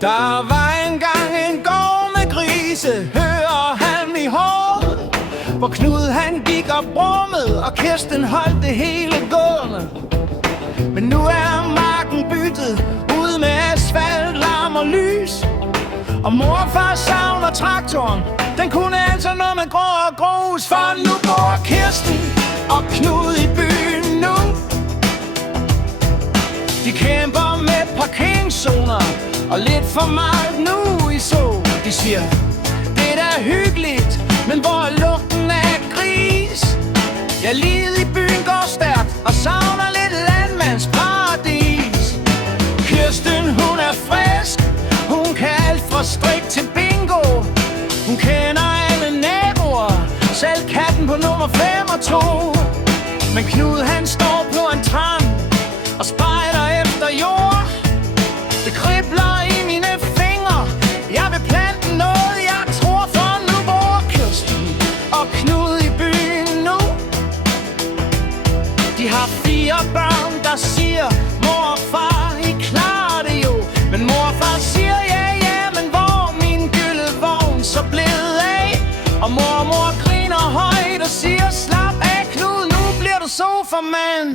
Der var engang en gård med grise, hører halm i håret, hvor Knud han gik og brummede, og Kirsten holdt det hele gående. Men nu er marken byttet ud med asfalt, larm og lys, og mor og far savner traktoren. Den kunne altså noget med grå og grus, for nu bor Kirsten og Knud i byen nu. De kæmper med parkeringszoner og lidt for meget nu i så. De siger, det er da hyggeligt, men hvor er lugten af gris? Ja, livet i byen går stærkt og savner lidt landmandsparadis. Kirsten, hun er frisk, hun kan alt fra strik til bingo. Hun kender alle naboer, selv katten på nummer 5 og 2. Men Knud han står på en tran og spejder efter jord. Det kribler i mine fingre, jeg vil plante noget, jeg tror, for nu bor Kirsten og Knud i byen nu. De har 4 børn, der siger, mor og far, I klarer det jo. Men mor og far siger, ja, ja, men hvor min gyllevogn så blevet af? Og mor griner højt og siger, slap af Knud, nu bliver du sofamand.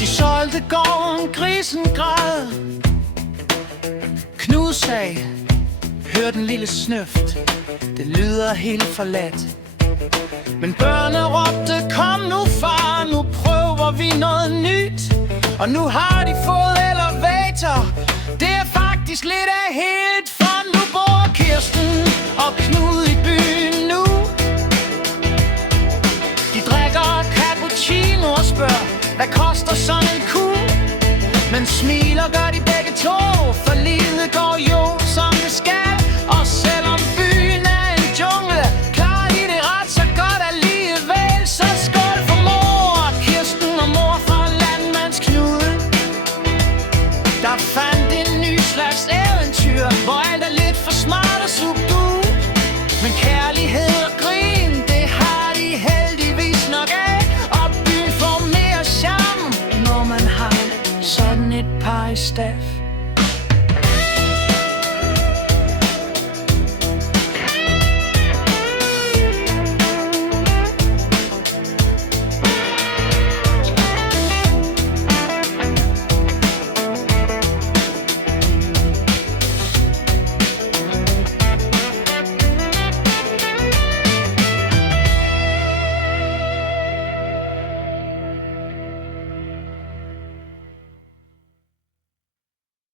De solgte gården, grisen græd. Knud sagde, hør den lille snøft, det lyder helt forladt. Men børnene råbte, kom nu far, nu prøver vi noget nyt. Og nu har de fået elevator, det er faktisk lidt af helt. For nu bor Kirsten og Knud i byen nu. De drikker cappuccino og spørger, hvad koster sådan en kugle? Men smiler gør de begge to.